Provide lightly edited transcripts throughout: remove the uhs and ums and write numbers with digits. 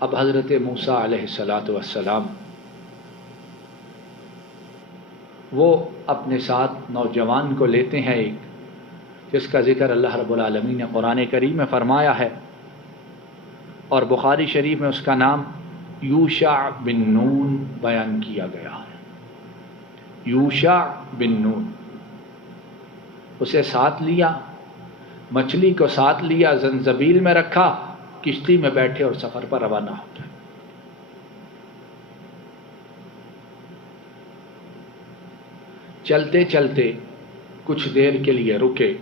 اب حضرت موسیٰ علیہ السلام وہ اپنے ساتھ نوجوان کو لیتے ہیں ایک، جس کا ذکر اللہ رب العالمین نے قرآن کریم میں فرمایا ہے، اور بخاری شریف میں اس کا نام یوشع بن نون بیان کیا گیا ہے۔ یوشع بن نون، اسے ساتھ لیا، مچھلی کو ساتھ لیا، زنجبیل میں رکھا، کشتی میں بیٹھے اور سفر پر روانہ ہو گئے۔ چلتے چلتے کچھ دیر کے لیے رکے،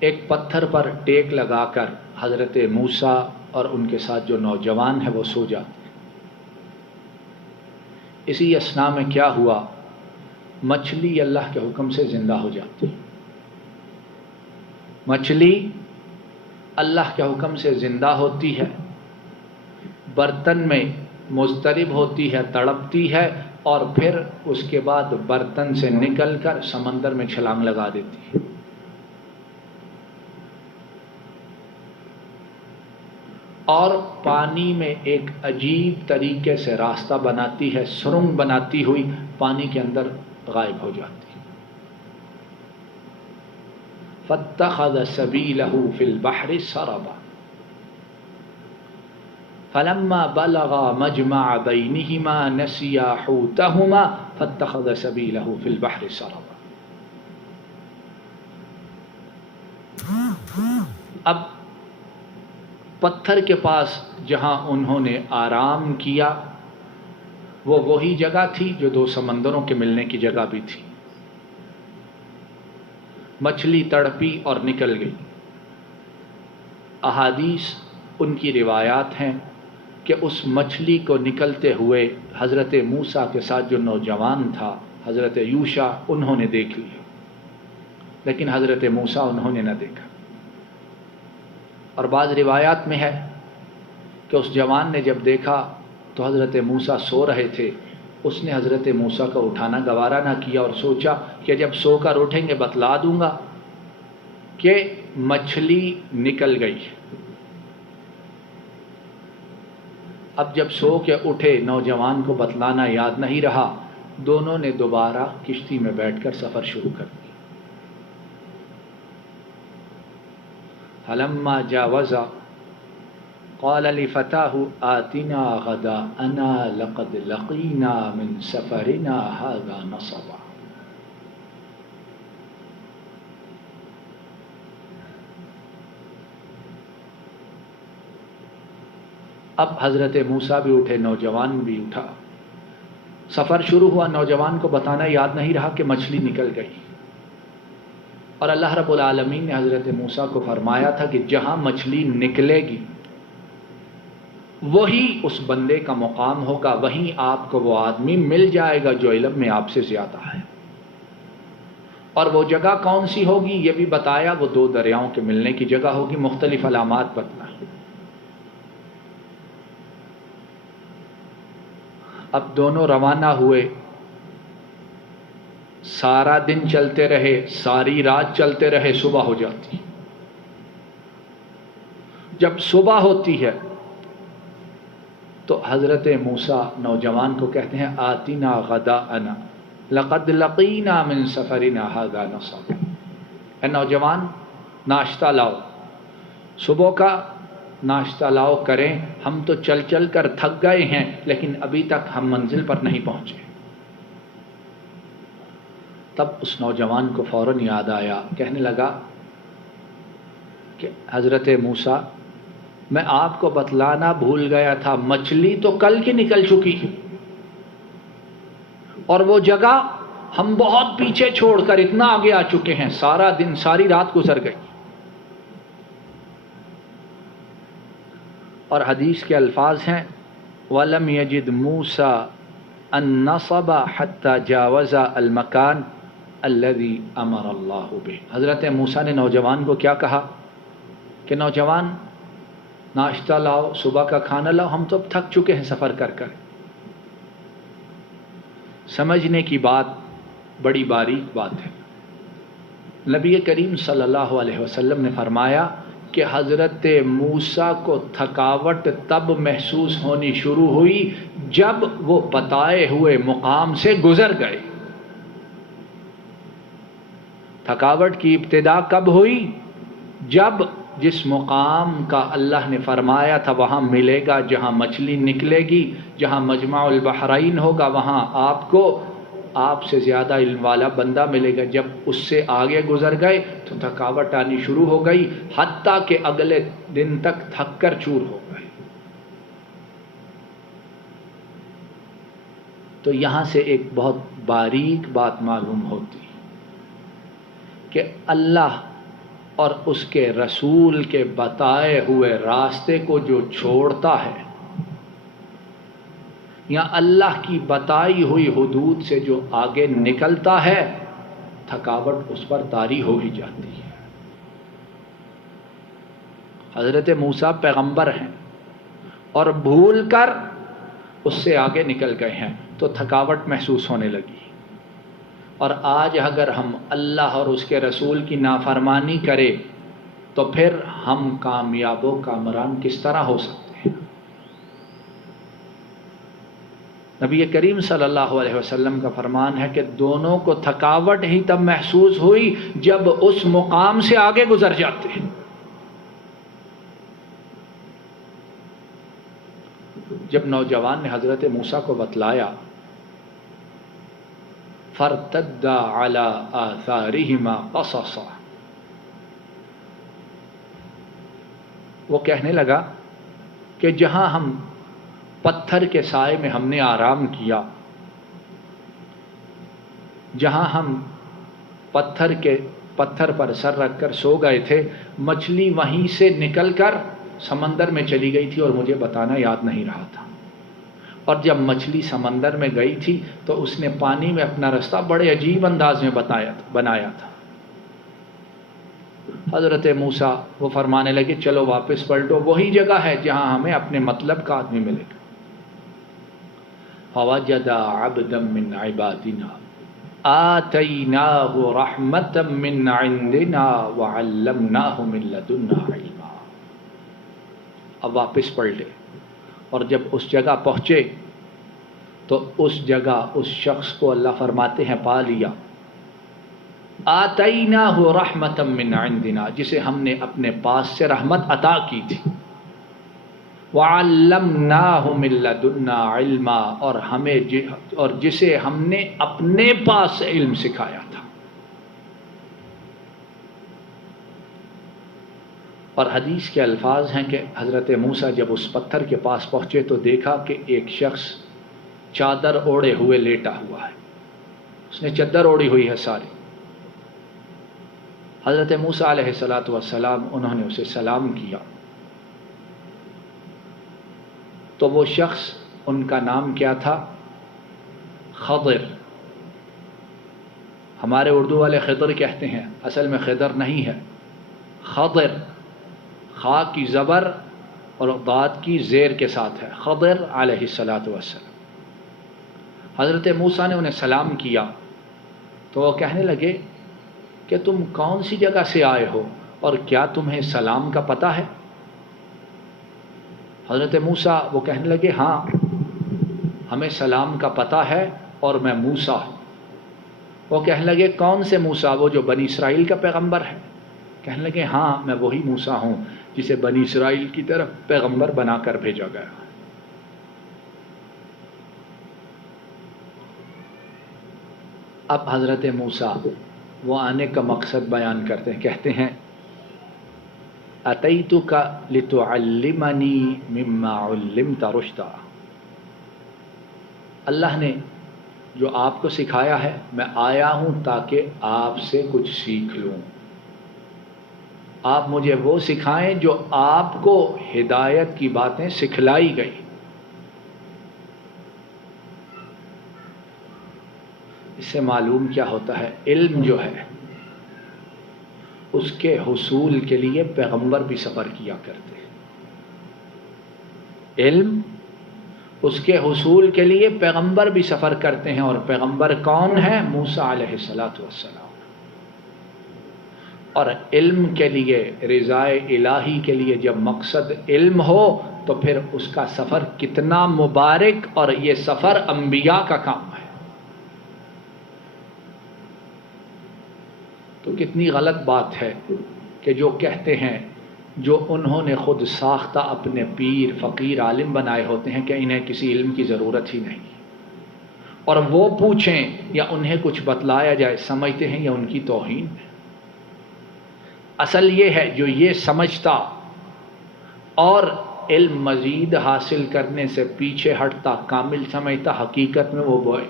ایک پتھر پر ٹیک لگا کر حضرت موسیٰ اور ان کے ساتھ جو نوجوان ہے وہ سو جاتے۔ اسی اثناء میں کیا ہوا، مچھلی اللہ کے حکم سے زندہ ہو جاتی، مچھلی اللہ کے حکم سے زندہ ہوتی ہے، برتن میں مضطرب ہوتی ہے، تڑپتی ہے، اور پھر اس کے بعد برتن سے نکل کر سمندر میں چھلانگ لگا دیتی ہے۔ اور پانی میں ایک عجیب طریقے سے راستہ بناتی ہے، سرنگ بناتی ہوئی پانی کے اندر غائب ہو جاتی ہے۔ فاتخذ سبیلہ فی البحر سربا فلما بلغا مجمع بینہما نسیا حوتہما فاتخذ سبیلہ فی البحر سربا۔ اب پتھر کے پاس جہاں انہوں نے آرام کیا وہ وہی جگہ تھی جو دو سمندروں کے ملنے کی جگہ بھی تھی۔ مچھلی تڑپی اور نکل گئی۔ احادیث ان کی روایات ہیں کہ اس مچھلی کو نکلتے ہوئے حضرت موسیٰ کے ساتھ جو نوجوان تھا حضرت یوشع، انہوں نے دیکھ لیا، لیکن حضرت موسیٰ انہوں نے نہ دیکھا۔ اور بعض روایات میں ہے کہ اس جوان نے جب دیکھا تو حضرت موسیٰ سو رہے تھے، اس نے حضرت موسیٰ کو اٹھانا گوارا نہ کیا اور سوچا کہ جب سو کر اٹھیں گے بتلا دوں گا کہ مچھلی نکل گئی۔ اب جب سو کے اٹھے نوجوان کو بتلانا یاد نہیں رہا، دونوں نے دوبارہ کشتی میں بیٹھ کر سفر شروع کر دیا۔ فلما جاوزا قال لفتاه آتنا غداءنا لقد لقينا من سفرنا هذا نصبا۔ اب حضرت موسیٰ بھی اٹھے، نوجوان بھی اٹھا، سفر شروع ہوا۔ نوجوان کو بتانا یاد نہیں رہا کہ مچھلی نکل گئی، اور اللہ رب العالمین نے حضرت موسیٰ کو فرمایا تھا کہ جہاں مچھلی نکلے گی وہی اس بندے کا مقام ہوگا، وہیں آپ کو وہ آدمی مل جائے گا جو علم میں آپ سے زیادہ ہے۔ اور وہ جگہ کون سی ہوگی یہ بھی بتایا، وہ دو دریاؤں کے ملنے کی جگہ ہوگی، مختلف علامات بتلا۔ اب دونوں روانہ ہوئے، سارا دن چلتے رہے، ساری رات چلتے رہے، صبح ہو جاتی۔ جب صبح ہوتی ہے تو حضرت موسیٰ نوجوان کو کہتے ہیں آتنا غداءنا لقد لقینا من سفرنا ھذا نصبا۔ اے نوجوان، ناشتہ لاؤ، صبح کا ناشتہ لاؤ، کریں، ہم تو چل چل کر تھک گئے ہیں لیکن ابھی تک ہم منزل پر نہیں پہنچے۔ تب اس نوجوان کو فوراً یاد آیا، کہنے لگا کہ حضرت موسیٰ، میں آپ کو بتلانا بھول گیا تھا، مچھلی تو کل کی نکل چکی ہے، اور وہ جگہ ہم بہت پیچھے چھوڑ کر اتنا آگے آ چکے ہیں، سارا دن ساری رات گزر گئی۔ اور حدیث کے الفاظ ہیں وَلَمْ يَجِدْ مُوسَىٰ النَّصَبَ حَتَّى جَاوَزَ الْمَكَانَ الَّذِي أَمَرَ اللَّهُ بِهِ۔ حضرت موسیٰ نے نوجوان کو کیا کہا کہ نوجوان، ناشتہ لاؤ، صبح کا کھانا لاؤ، ہم تو اب تھک چکے ہیں سفر کر کر۔ سمجھنے کی بات بڑی باریک بات ہے۔ نبی کریم صلی اللہ علیہ وسلم نے فرمایا کہ حضرت موسیٰ کو تھکاوٹ تب محسوس ہونی شروع ہوئی جب وہ بتائے ہوئے مقام سے گزر گئے۔ تھکاوٹ کی ابتدا کب ہوئی؟ جب جس مقام کا اللہ نے فرمایا تھا وہاں ملے گا، جہاں مچھلی نکلے گی، جہاں مجمع البحرین ہوگا، وہاں آپ کو آپ سے زیادہ علم والا بندہ ملے گا، جب اس سے آگے گزر گئے تو تھکاوٹ آنی شروع ہو گئی، حتیٰ کہ اگلے دن تک تھک کر چور ہو گئے۔ تو یہاں سے ایک بہت باریک بات معلوم ہوتی کہ اللہ اور اس کے رسول کے بتائے ہوئے راستے کو جو چھوڑتا ہے یا اللہ کی بتائی ہوئی حدود سے جو آگے نکلتا ہے، تھکاوٹ اس پر طاری ہو ہی جاتی ہے۔ حضرت موسیٰ پیغمبر ہیں اور بھول کر اس سے آگے نکل گئے ہیں تو تھکاوٹ محسوس ہونے لگی۔ اور آج اگر ہم اللہ اور اس کے رسول کی نافرمانی کریں تو پھر ہم کامیاب و کامران کس طرح ہو سکتے ہیں؟ نبی کریم صلی اللہ علیہ وسلم کا فرمان ہے کہ دونوں کو تھکاوٹ ہی تب محسوس ہوئی جب اس مقام سے آگے گزر جاتے ہیں۔ جب نوجوان نے حضرت موسیٰ کو بتلایا، فارتدا علی آثارہما قصصا، وہ کہنے لگا کہ جہاں ہم پتھر کے سائے میں ہم نے آرام کیا، جہاں ہم پتھر پر سر رکھ کر سو گئے تھے، مچھلی وہیں سے نکل کر سمندر میں چلی گئی تھی اور مجھے بتانا یاد نہیں رہا تھا۔ اور جب مچھلی سمندر میں گئی تھی تو اس نے پانی میں اپنا راستہ بڑے عجیب انداز میں بنایا تھا۔ حضرت موسیٰ وہ فرمانے لگے چلو واپس پلٹو، وہی جگہ ہے جہاں ہمیں اپنے مطلب کا آدمی ملے گا۔ فوجد عبدا من عبادنا آتیناہ رحمتا من عندنا وعلمناہ من لدنا علما۔ اب واپس پلٹے اور جب اس جگہ پہنچے تو اس جگہ اس شخص کو اللہ فرماتے ہیں پا لیا، آتیناہ رحمتا من عندنا، جسے ہم نے اپنے پاس سے رحمت عطا کی تھی، وعلمناہ من لدنا علما، اور جسے ہم نے اپنے پاس سے علم سکھایا تھا۔ اور حدیث کے الفاظ ہیں کہ حضرت موسیٰ جب اس پتھر کے پاس پہنچے تو دیکھا کہ ایک شخص چادر اوڑھے ہوئے لیٹا ہوا ہے، اس نے چادر اوڑھی ہوئی ہے ساری۔ حضرت موسیٰ علیہ السلام انہوں نے اسے سلام کیا تو وہ شخص، ان کا نام کیا تھا؟ خضر۔ ہمارے اردو والے خضر کہتے ہیں، اصل میں خضر نہیں ہے، خضر، خا کی زبر اور ضاد کی زیر کے ساتھ ہے، خضر علیہ السلام۔ حضرت موسیٰ نے انہیں سلام کیا تو وہ کہنے لگے کہ تم کون سی جگہ سے آئے ہو اور کیا تمہیں سلام کا پتہ ہے؟ حضرت موسیٰ وہ کہنے لگے ہاں ہمیں سلام کا پتہ ہے اور میں موسیٰ ہوں۔ وہ کہنے لگے کون سے موسیٰ؟ وہ جو بنی اسرائیل کا پیغمبر ہے؟ کہنے لگے ہاں میں وہی موسیٰ ہوں جسے بنی اسرائیل کی طرف پیغمبر بنا کر بھیجا گیا۔ اب حضرت موسیٰ وہ آنے کا مقصد بیان کرتے ہیں، کہتے ہیں اتیتک لتعلمنی مما علمت رشدا، اللہ نے جو آپ کو سکھایا ہے میں آیا ہوں تاکہ آپ سے کچھ سیکھ لوں، آپ مجھے وہ سکھائیں جو آپ کو ہدایت کی باتیں سکھلائی گئی۔ اس سے معلوم کیا ہوتا ہے؟ علم جو ہے اس کے حصول کے لیے پیغمبر بھی سفر کیا کرتے ہیں۔ علم اس کے حصول کے لیے پیغمبر بھی سفر کرتے ہیں، اور پیغمبر کون ہے؟ موسیٰ علیہ السلام۔ اور علم کے لیے، رضائے الہی کے لیے جب مقصد علم ہو تو پھر اس کا سفر کتنا مبارک، اور یہ سفر انبیاء کا کام ہے۔ تو کتنی غلط بات ہے کہ جو کہتے ہیں، جو انہوں نے خود ساختہ اپنے پیر فقیر عالم بنائے ہوتے ہیں کہ انہیں کسی علم کی ضرورت ہی نہیں، اور وہ پوچھیں یا انہیں کچھ بتلایا جائے سمجھتے ہیں یہ ان کی توہین ہے۔ اصل یہ ہے جو یہ سمجھتا اور علم مزید حاصل کرنے سے پیچھے ہٹتا، کامل سمجھتا، حقیقت میں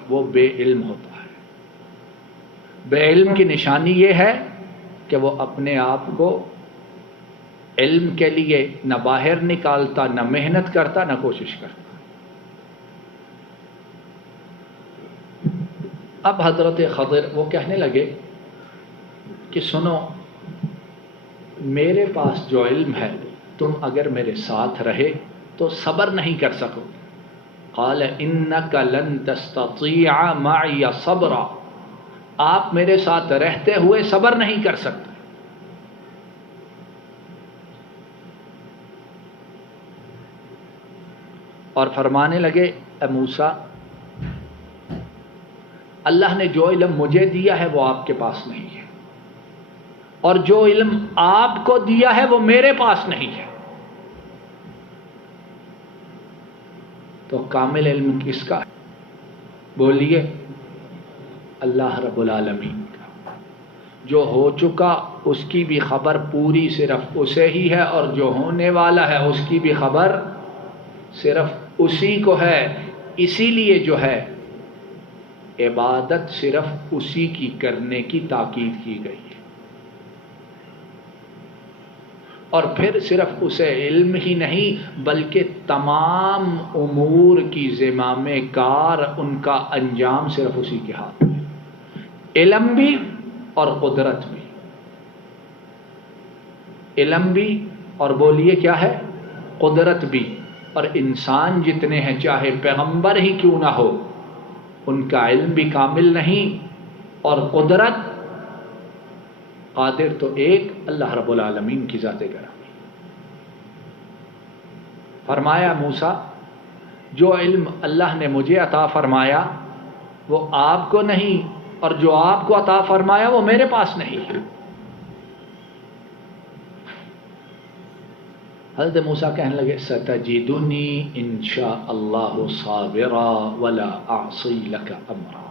وہ بے علم ہوتا ہے۔ بے علم کی نشانی یہ ہے کہ وہ اپنے آپ کو علم کے لیے نہ باہر نکالتا، نہ محنت کرتا، نہ کوشش کرتا۔ اب حضرت خضر وہ کہنے لگے کہ سنو، میرے پاس جو علم ہے تم اگر میرے ساتھ رہے تو صبر نہیں کر سکو۔ قال انک لن تستطیع معی صبرا، آپ میرے ساتھ رہتے ہوئے صبر نہیں کر سکتے۔ اور فرمانے لگے اے موسیٰ، اللہ نے جو علم مجھے دیا ہے وہ آپ کے پاس نہیں ہے، اور جو علم آپ کو دیا ہے وہ میرے پاس نہیں ہے۔ تو کامل علم کس کا ہے؟ بولیے، اللہ رب العالمین کا۔ جو ہو چکا اس کی بھی خبر پوری صرف اسے ہی ہے، اور جو ہونے والا ہے اس کی بھی خبر صرف اسی کو ہے۔ اسی لیے جو ہے عبادت صرف اسی کی کرنے کی تاکید کی گئی ہے، اور پھر صرف اسے علم ہی نہیں بلکہ تمام امور کی زمام کار، ان کا انجام صرف اسی کے ہاتھ میں، علم بھی اور قدرت بھی۔ علم بھی اور بولیے کیا ہے، قدرت بھی۔ اور انسان جتنے ہیں چاہے پیغمبر ہی کیوں نہ ہو، ان کا علم بھی کامل نہیں، اور قدرت قادر تو ایک اللہ رب العالمین کی ذات گرامی۔ فرمایا موسیٰ، جو علم اللہ نے مجھے عطا فرمایا وہ آپ کو نہیں، اور جو آپ کو عطا فرمایا وہ میرے پاس نہیں ہے۔ حضرت موسیٰ کہنے لگے ستجدنی انشاء اللہ صابرا ولا اعصی لک امرا،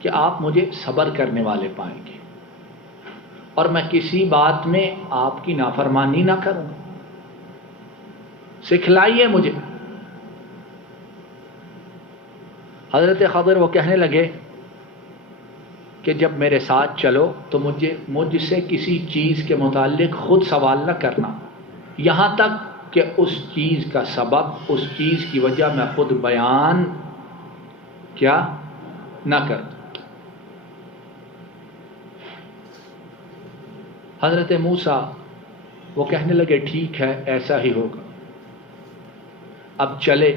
کہ آپ مجھے صبر کرنے والے پائیں گے اور میں کسی بات میں آپ کی نافرمانی نہ کروں گا۔ سکھلائیے مجھے۔ حضرت خضر وہ کہنے لگے کہ جب میرے ساتھ چلو تو مجھ سے کسی چیز کے متعلق خود سوال نہ کرنا، یہاں تک کہ اس چیز کا سبب، اس چیز کی وجہ میں خود بیان کیا نہ کر دوں۔ حضرت موسیٰ وہ کہنے لگے ٹھیک ہے ایسا ہی ہوگا۔ اب چلے۔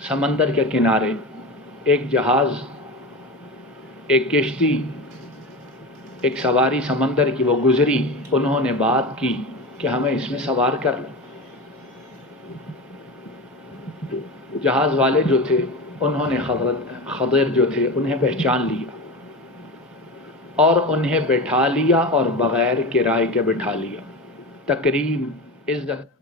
سمندر کے کنارے ایک جہاز، ایک کشتی، ایک سواری سمندر کی وہ گزری، انہوں نے بات کی کہ ہمیں اس میں سوار کر لو۔ جہاز والے جو تھے انہوں نے خضر جو تھے انہیں پہچان لیا اور انہیں بٹھا لیا، اور بغیر کرائے کے بٹھا لیا۔ تکریم، عزت